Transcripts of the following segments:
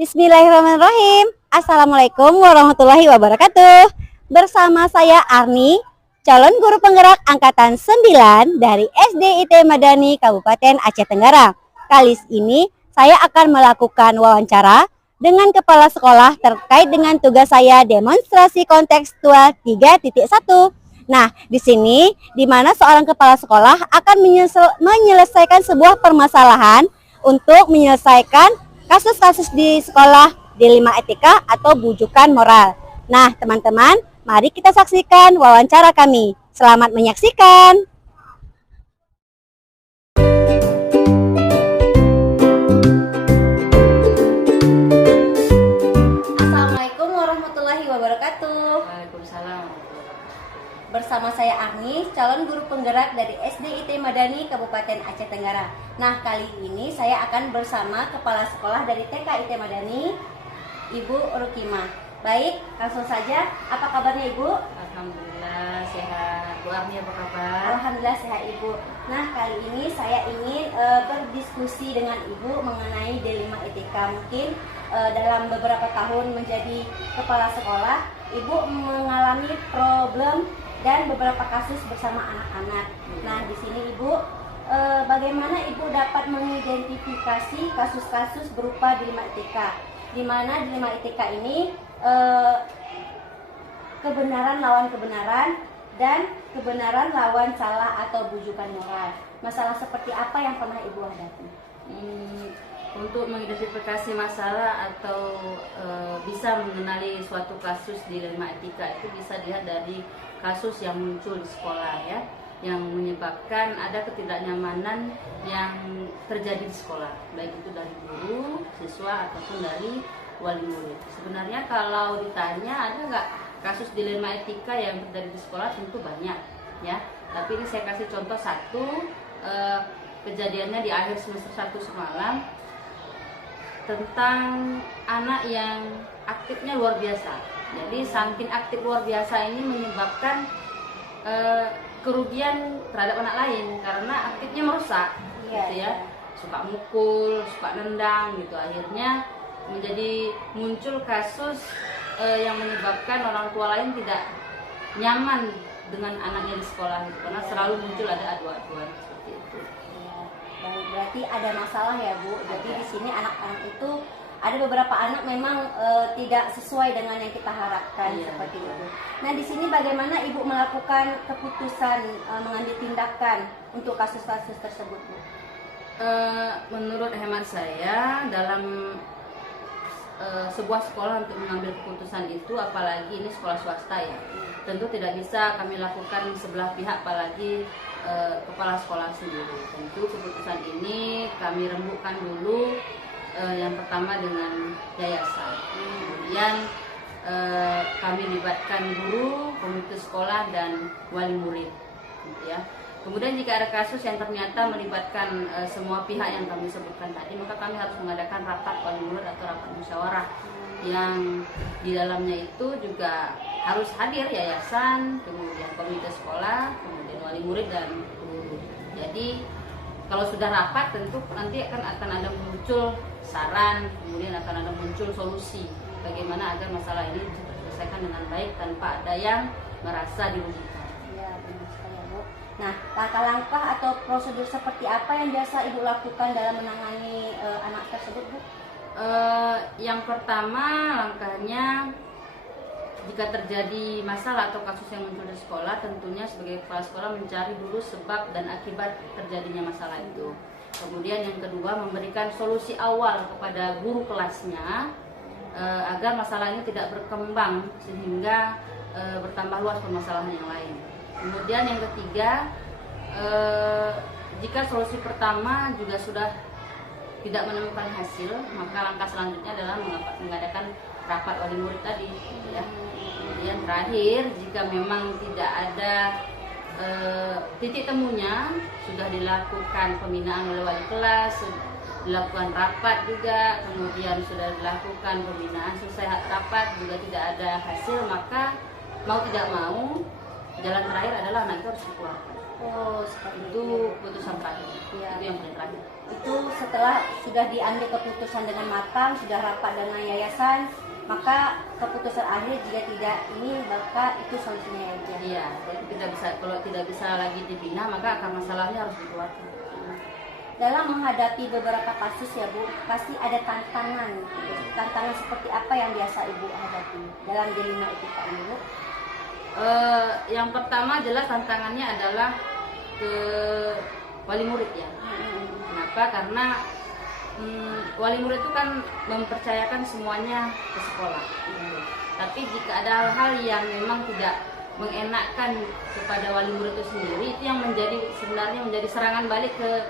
Bismillahirrahmanirrahim. Assalamualaikum warahmatullahi wabarakatuh. Bersama saya Arni, calon guru penggerak angkatan 9 dari SD IT Madani Kabupaten Aceh Tenggara. Kali ini saya akan melakukan wawancara dengan kepala sekolah terkait dengan tugas saya demonstrasi kontekstual 3.1. Nah, di sini di mana seorang kepala sekolah akan menyelesaikan sebuah permasalahan untuk menyelesaikan kasus-kasus di sekolah dilema etika atau bujukan moral. Nah, teman-teman, mari kita saksikan wawancara kami. Selamat menyaksikan. Assalamualaikum warahmatullahi wabarakatuh. Waalaikumsalam. Bersama saya Arni, calon guru penggerak dari SD IT Madani Kabupaten Aceh Tenggara. Nah, kali ini saya akan bersama kepala sekolah dari TK IT Madani, Ibu Rukimah. Baik, langsung saja. Apa kabarnya Ibu? Alhamdulillah sehat. Bu Arni apa kabar? Alhamdulillah sehat Ibu. Nah, kali ini saya ingin berdiskusi dengan Ibu mengenai dilema etika. Mungkin dalam beberapa tahun menjadi kepala sekolah, Ibu mengalami problem dan beberapa kasus bersama anak-anak. Nah, di sini Ibu, bagaimana Ibu dapat mengidentifikasi kasus-kasus berupa dilema etika, di mana dilema etika ini kebenaran lawan kebenaran dan kebenaran lawan salah atau bujukan moral. Masalah seperti apa yang pernah Ibu hadapi? Untuk mengidentifikasi masalah atau bisa mengenali suatu kasus dilema etika itu bisa dilihat dari kasus yang muncul di sekolah ya, yang menyebabkan ada ketidaknyamanan yang terjadi di sekolah, baik itu dari guru, siswa ataupun dari wali murid. Sebenarnya kalau ditanya ada nggak kasus dilema etika yang terjadi di sekolah, tentu banyak ya. Tapi ini saya kasih contoh satu, kejadiannya di akhir semester 1 semalam tentang anak yang aktifnya luar biasa. Jadi saking aktif luar biasa ini menyebabkan kerugian terhadap anak lain karena aktifnya merusak, gitu ya. Suka mukul, suka nendang, gitu. Akhirnya menjadi muncul kasus yang menyebabkan orang tua lain tidak nyaman dengan anaknya di sekolah, gitu, karena selalu muncul ada adu-aduan seperti itu. Baik, berarti ada masalah ya Bu. Jadi di sini anak-anak itu ada beberapa anak memang tidak sesuai dengan yang kita harapkan, seperti itu. Nah, di sini bagaimana Ibu melakukan keputusan mengambil tindakan untuk kasus-kasus tersebut Bu? Menurut hemat saya dalam sebuah sekolah untuk mengambil keputusan itu, apalagi ini sekolah swasta ya, tentu tidak bisa kami lakukan sebelah pihak, apalagi kepala sekolah sendiri. Tentu keputusan ini kami rembukkan dulu, yang pertama dengan yayasan, kemudian kami libatkan guru, komite sekolah dan wali murid, gitu ya. Kemudian jika ada kasus yang ternyata melibatkan semua pihak yang kami sebutkan tadi, maka kami harus mengadakan rapat wali murid atau rapat musyawarah, yang di dalamnya itu juga harus hadir yayasan, kemudian komite sekolah, kemudian wali murid dan guru. Jadi kalau sudah rapat tentu nanti akan ada muncul saran, kemudian akan ada muncul solusi bagaimana agar masalah ini bisa terselesaikan dengan baik tanpa ada yang merasa dirugikan. Ya, benar sekali ya Bu. Nah, langkah-langkah atau prosedur seperti apa yang biasa Ibu lakukan dalam menangani anak tersebut Bu? Yang pertama, langkahnya jika terjadi masalah atau kasus yang muncul di sekolah, tentunya sebagai kepala sekolah mencari dulu sebab dan akibat terjadinya masalah itu. Kemudian yang kedua, memberikan solusi awal kepada guru kelasnya agar masalah ini tidak berkembang sehingga bertambah luas permasalahan yang lain. Kemudian yang ketiga, jika solusi pertama juga sudah tidak menemukan hasil, maka langkah selanjutnya adalah mengadakan rapat wali murid tadi, ya. Kemudian terakhir, jika memang tidak ada titik temunya, sudah dilakukan pembinaan oleh wali kelas, dilakukan rapat juga, kemudian sudah dilakukan pembinaan, selesai rapat juga tidak ada hasil, maka mau tidak mau jalan terakhir adalah anak itu harus dikeluarkan. Oh, seperti itu keputusan terakhir. Iya. Itu yang paling terakhir. Itu setelah sudah diambil keputusan dengan matang, sudah rapat dengan yayasan, maka keputusan akhir jika tidak ini maka itu solusinya aja. Iya, jadi tidak bisa, kalau tidak bisa lagi dibina maka akar masalahnya harus dikeluarkan. Dalam menghadapi beberapa kasus ya Bu, pasti ada tantangan. Tantangan seperti apa yang biasa Ibu hadapi dalam dilema etika ini Bu? Yang pertama jelas tantangannya adalah ke wali murid ya. Kenapa? Karena wali murid itu kan mempercayakan semuanya ke sekolah. Tapi jika ada hal-hal yang memang tidak mengenakkan kepada wali murid itu sendiri, itu yang sebenarnya menjadi serangan balik ke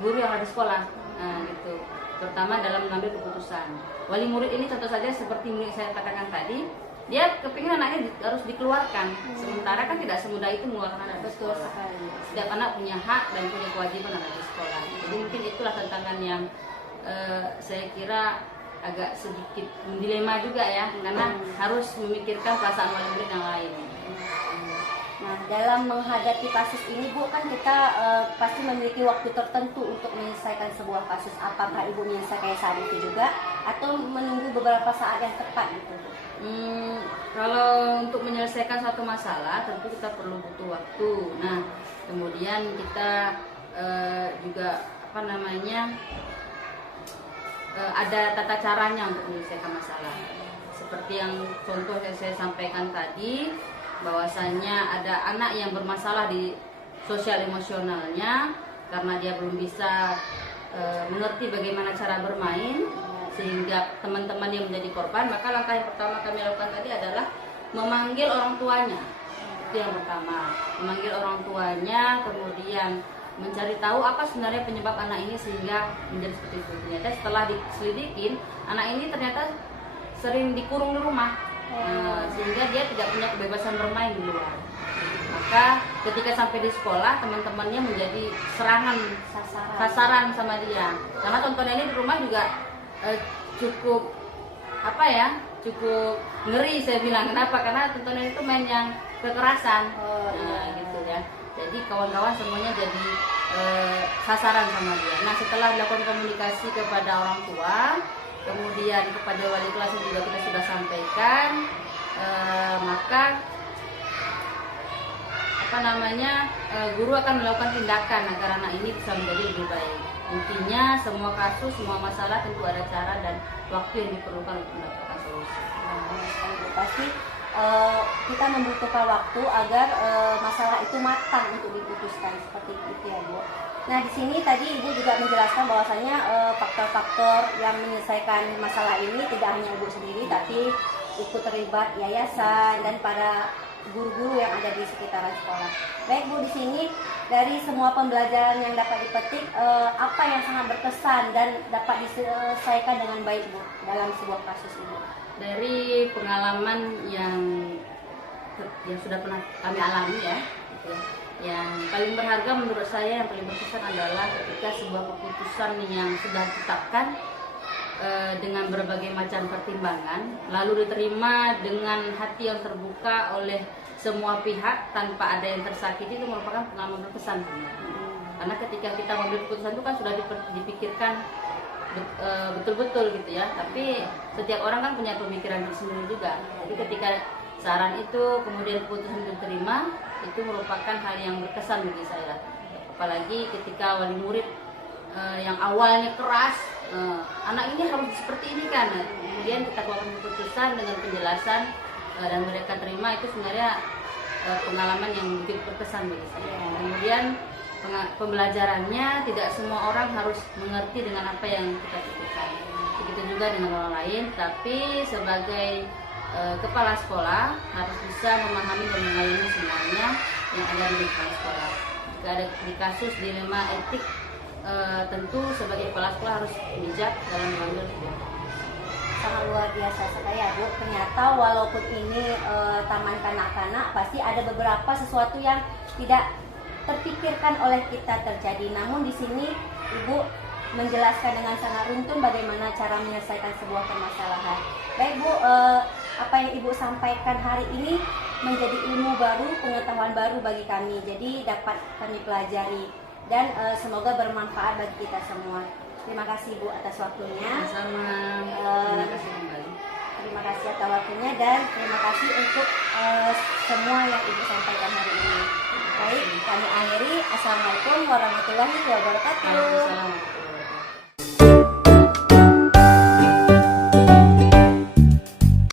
guru yang ada di sekolah. Nah, gitu. Terutama dalam mengambil keputusan. Wali murid ini contoh saja seperti yang saya katakan tadi, dia kepingin anaknya harus dikeluarkan. Sementara kan tidak semudah itu mengeluarkan anak dari Betul sekolah. sekali. Setiap anak punya hak dan punya kewajiban ada di sekolah. Jadi mungkin itulah tantangan yang saya kira agak sedikit dilema juga ya, karena harus memikirkan perasaan wali murid yang lain. Nah, dalam menghadapi kasus ini Bu, kan kita pasti memiliki waktu tertentu untuk menyelesaikan sebuah kasus. Apakah Ibu menyelesaikan saat itu juga atau menunggu beberapa saat yang tepat gitu Bu? Kalau untuk menyelesaikan suatu masalah tentu kita perlu butuh waktu. Nah, kemudian kita juga ada tata caranya untuk menyelesaikan masalah. Seperti yang contoh yang saya sampaikan tadi, bahwasanya ada anak yang bermasalah di sosial emosionalnya karena dia belum bisa mengerti bagaimana cara bermain, sehingga teman-teman yang menjadi korban. Maka langkah yang pertama kami lakukan tadi adalah memanggil orang tuanya. Itu yang pertama, memanggil orang tuanya, kemudian mencari tahu apa sebenarnya penyebab anak ini sehingga menjadi seperti itu. Ternyata setelah diselidikin, anak ini ternyata sering dikurung di rumah, sehingga dia tidak punya kebebasan bermain di luar. Maka ketika sampai di sekolah, teman-temannya menjadi sasaran sama dia. Karena tontonan ini di rumah juga cukup cukup ngeri saya bilang. Kenapa? Karena tontonan itu main yang kekerasan. Gitu ya. Jadi kawan-kawan semuanya jadi sasaran sama dia. Nah, setelah dilakukan komunikasi kepada orang tua, kemudian kepada wali kelas juga kita sudah sampaikan, maka guru akan melakukan tindakan agar anak ini bisa menjadi lebih baik. Intinya semua kasus, semua masalah tentu ada cara dan waktu yang diperlukan untuk mendapatkan solusi. Pasti kita membutuhkan waktu agar masalah itu matang untuk diputuskan, seperti itu ya Bu. Nah, di sini tadi Ibu juga menjelaskan bahwasanya faktor-faktor yang menyelesaikan masalah ini tidak hanya Ibu sendiri, tapi ikut terlibat yayasan dan para guru-guru yang ada di sekitaran sekolah. Baik Bu, di sini dari semua pembelajaran yang dapat dipetik, apa yang sangat berkesan dan dapat diselesaikan dengan baik Bu dalam sebuah kasus ini? Dari pengalaman yang sudah pernah kami alami ya, gitu ya. Yang paling berharga menurut saya, yang paling berkesan adalah ketika sebuah keputusan yang sudah ditetapkan dengan berbagai macam pertimbangan, lalu diterima dengan hati yang terbuka oleh semua pihak tanpa ada yang tersakiti, itu merupakan pengalaman berkesan sebenarnya. Karena ketika kita mengambil keputusan itu kan sudah dipikirkan betul-betul gitu ya. Tapi setiap orang kan punya pemikiran sendiri juga. Jadi ketika saran itu kemudian keputusan diterima, itu merupakan hal yang berkesan bagi saya. Apalagi ketika wali murid yang awalnya keras, anak ini harus seperti ini kan. Kemudian kita keluarkan keputusan dengan penjelasan dan mereka terima, itu sebenarnya pengalaman yang begitu berkesan bagi saya. Kemudian pembelajarannya tidak semua orang harus mengerti dengan apa yang kita pikirkan. Begitu juga dengan orang lain, tapi sebagai kepala sekolah harus bisa memahami dan mengayomi semuanya yang ada di kepala sekolah. Jika ada di kasus dilema etik, tentu sebagai kepala sekolah harus bijak dalam mengambil keputusan. Sangat luar biasa sekali ya Bu. Ternyata walaupun ini taman kanak-kanak, pasti ada beberapa sesuatu yang tidak terpikirkan oleh kita terjadi. Namun di sini Ibu menjelaskan dengan sangat runtun bagaimana cara menyelesaikan sebuah permasalahan. Baik Bu, apa yang Ibu sampaikan hari ini menjadi ilmu baru, pengetahuan baru bagi kami. Jadi dapat kami pelajari. dan semoga bermanfaat bagi kita semua. Terima kasih Bu atas waktunya. Sama. Eh, Terima kasih kembali. Terima kasih atas waktunya dan terima kasih untuk semua yang Ibu sampaikan hari ini. Baik, kami akhiri. Assalamualaikum warahmatullahi wabarakatuh.